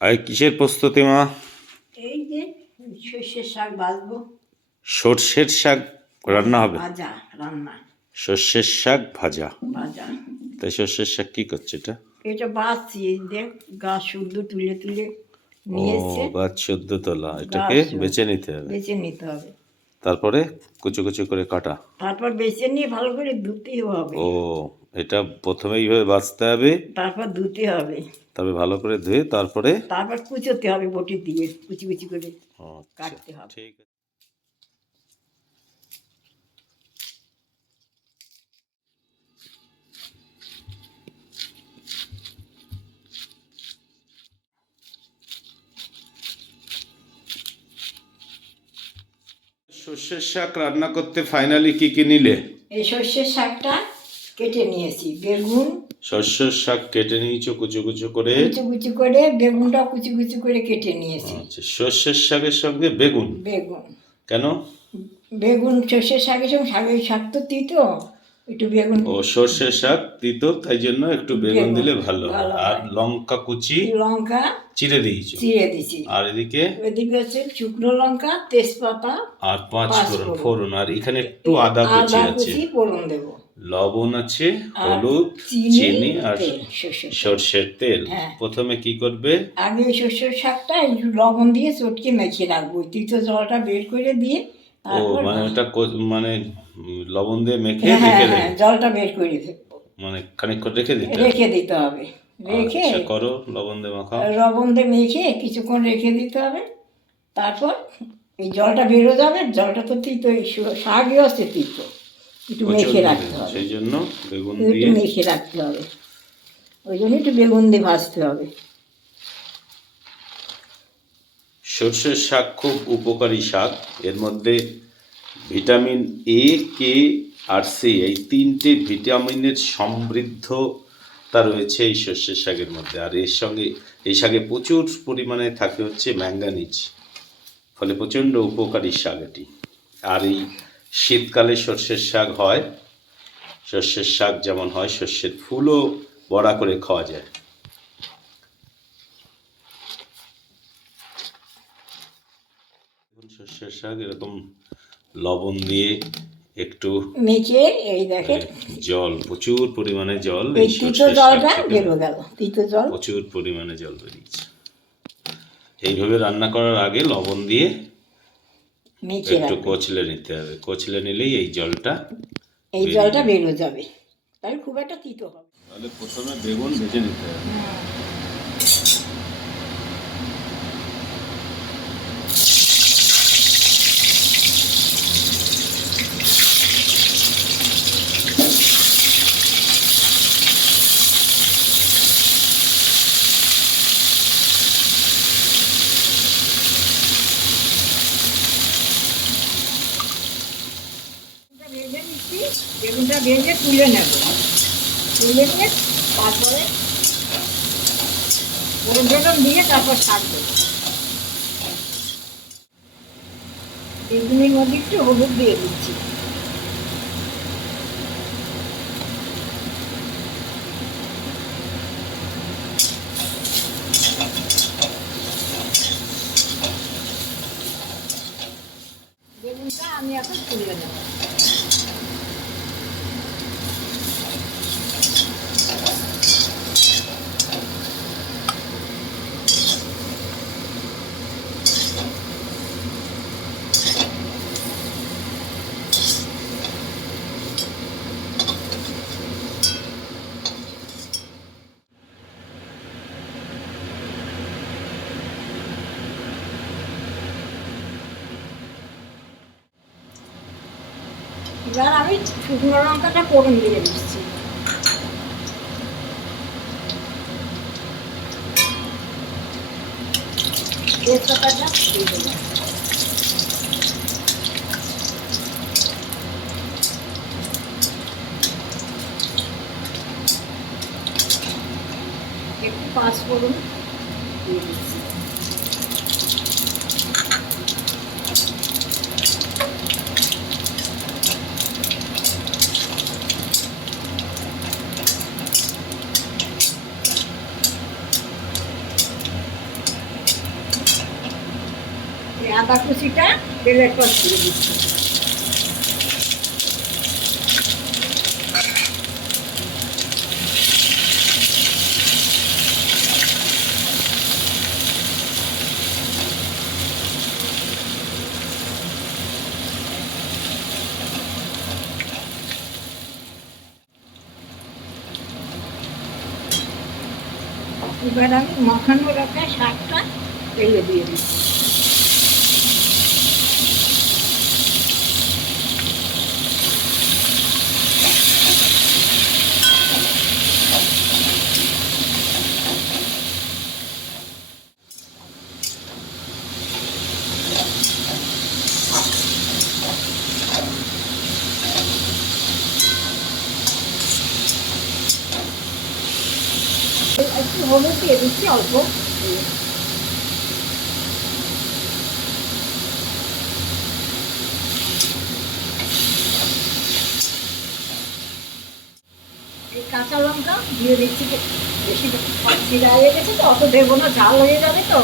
আর কিসের প্রস্তুতি মা? এই যে সর্ষের শাক বাজবো সর্ষের শাক রান্না হবে? ভাজা রান্না। সর্ষের শাক ভাজা? ভাজা। তাই সর্ষের শাক কি করছে এটা? এটা বাজছি দেখ গাছ শুদ্ধ তুলে তুলে ও গাছ সদ্য তোলা এটাকে বেছে নিতে হবে। বেছে নিতে হবে। তারপরে কুচু কুচু করে কাটা? তারপর বেছে নিয়ে ভালো করে ধুতে হবে। ও এটা প্রথমে এইভাবে বাছতে হবে। তারপর ধুতে হবে। তবে ভালো করে ধুয়ে তারপরে তারপর কুচোতে হবে বটি দিয়ে কুচি কুচি করে আচ্ছা, কাটতে হবে। ঠিক আছে। সর্ষের শাক রান্না করতে ফাইনালি কি কি নিলে? এই সর্ষের শাকটা কেটে নিয়েছি বেগুন সর্ষের শাক কেটে নিয়েছো কুচু কুচু করে? কুচি কুচি করে বেগুনটা কুচি কুচি করে কেটে নিয়েছি। আচ্ছা সর্ষের শাকের সঙ্গে বেগুন? বেগুন। কেন? বেগুন সর্ষের শাকের সঙ্গে শাকের শাক তো তিতো একটু বেগুন। ও সর্ষের শাক দিত তাই জন্য একটু বেগুন দিলে ভালো। আর লঙ্কা কুচি? লঙ্কা চিড়ে দিয়েছ? চিড়ে দিছি আর এদিকে? এদিকে হচ্ছে শুকনো লঙ্কা তেজপাতা আর পাঁচ ফোড়ন। ফোড়ন। আর এখানে একটু আদা কুচি আদা আছে। কুচি ফোড়ন দেবো। লবণ আছে হলুদ চিনি, আর সর্ষের তেল। হ্যাঁ। প্রথমে কি করবে? আগে সর্ষের শাকটা লবণ দিয়ে চটকে মেখে রাখব তিতো জলটা বের করে দিয়ে ও মানে ওটা মানে লবণ দিয়ে মেখে হ্যাঁ রেখে হ্যাঁ দেবে? জলটা বের করে মানে খানিক রেখে দিতে রেখে দিতে হবে। রেখে আচ্ছা করো লবণ দিয়ে মাখাও। লবণ দিয়ে মেখে কিছুক্ষণ রেখে দিতে হবে। তারপর এই জলটা বেরো যাবে জলটা তো তিতো শাকই হচ্ছে তিতো। একটু মেখে রাখতে হবে। সেই জন্য বেগুন একটু মেখে রাখতে হবে। ওই জন্য একটু বেগুন দিয়ে ভাজতে হবে। সর্ষের শাক খুব উপকারী শাক। এর মধ্যে vitamin A K R C এই তিনটে ভিটামিনের সমৃদ্ধতা রয়েছে এই সর্ষের শাকের মধ্যে। আর এর সঙ্গে এই শাকে প্রচুর পরিমাণে থাকে হচ্ছে ম্যাঙ্গানিজ ফলে প্রচণ্ড উপকারী শাক এটি। আর এই শীতকালে সর্ষের শাক হয়। সর্ষের শাক যেমন হয় সর্ষের ফুলও বড়া করে খাওয়া যায়। সর্ষের শাক এরকম লবণ দিয়ে একটু মেখে এই দেখেন। জল প্রচুর পরিমাণে জল এই তিতো জলটা বেরো গেল তিতো জল। প্রচুর পরিমাণে জল বেরিয়েছে। এইভাবে রান্না করার আগে লবণ দিয়ে মেখে একটু কোচলে কচলে নিতে হবে। কচলে নিলেই এই জলটা এই জলটা বেরো যাবে। তাহলে খুব একটা তিতো হবে। তাহলে প্রথমে বেগুন ভেজে নিতে হবে। ভেজে নিচ্ছি, বেগুনটা ভেজে তুলে নেব। তুলে নিয়ে তারপরে গরম বেগুন দিয়ে তারপর শাক দেবো বেগুনের মধ্যে একটু হলুদ দিয়ে দিচ্ছি বেগুনটা আমি এখন তুলে নেব এবার আমি শুকনো লঙ্কাটা ফোড়ন দিয়ে দিচ্ছি তেজপাতাটা দিয়ে দেবো। একটু পাঁচ ফোড়ন দিয়ে দিচ্ছি। আদা কুচিটা তেলের পর দিয়ে দিচ্ছি। এবার আমি মাখানো রাখা শাকটা তেলে দিয়ে দিচ্ছি। একটু হলুদ দিয়ে দিচ্ছি অল্প কাঁচা লঙ্কা দিয়ে দিচ্ছি বেশি জিরা হয়ে গেছে তো, অত দেবো না, ঝাল হয়ে যাবে তো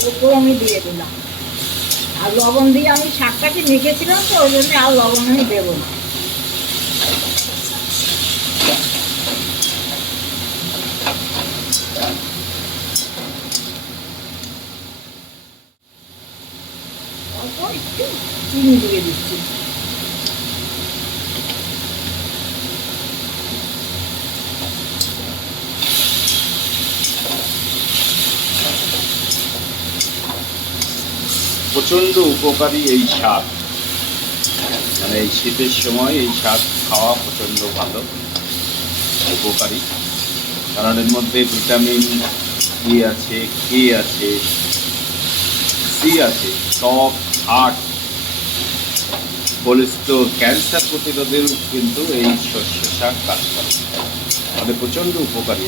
ওগুলো আমি দিয়ে দিলাম। আর লবণ দিয়ে আমি শাকটাকে মেখেছিলাম তো, ওই জন্য আর লবণ আমি দেবো না অল্প একটু চিনি দিয়ে দিচ্ছি। উপকারী এই শাক মানে এই শীতের সময় এই শাক খাওয়া প্রচণ্ড ভালো, উপকারী। কারণ এর মধ্যে ভিটামিন ই আছে কে আছে সি আছে ত্বক হার্ট কোলেস্টোর ক্যান্সার প্রতিরোধের কিন্তু এই শস্য শাক কাজ করে। আমাদের প্রচণ্ড উপকারী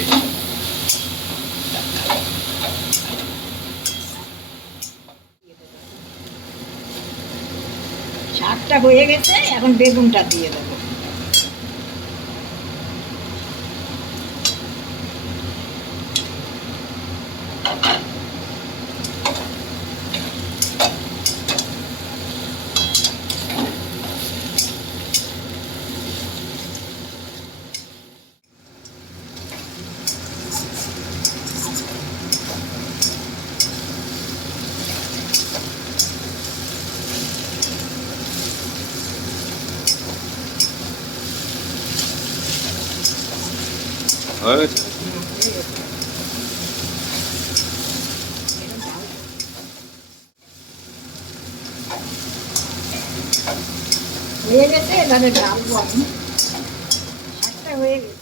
শাকটা হয়ে গেছে, এখন বেগুনটা দিয়ে দেবো। হয়ে গেছে হয়ে গেছে এবারে শাকটা হয়ে গেছে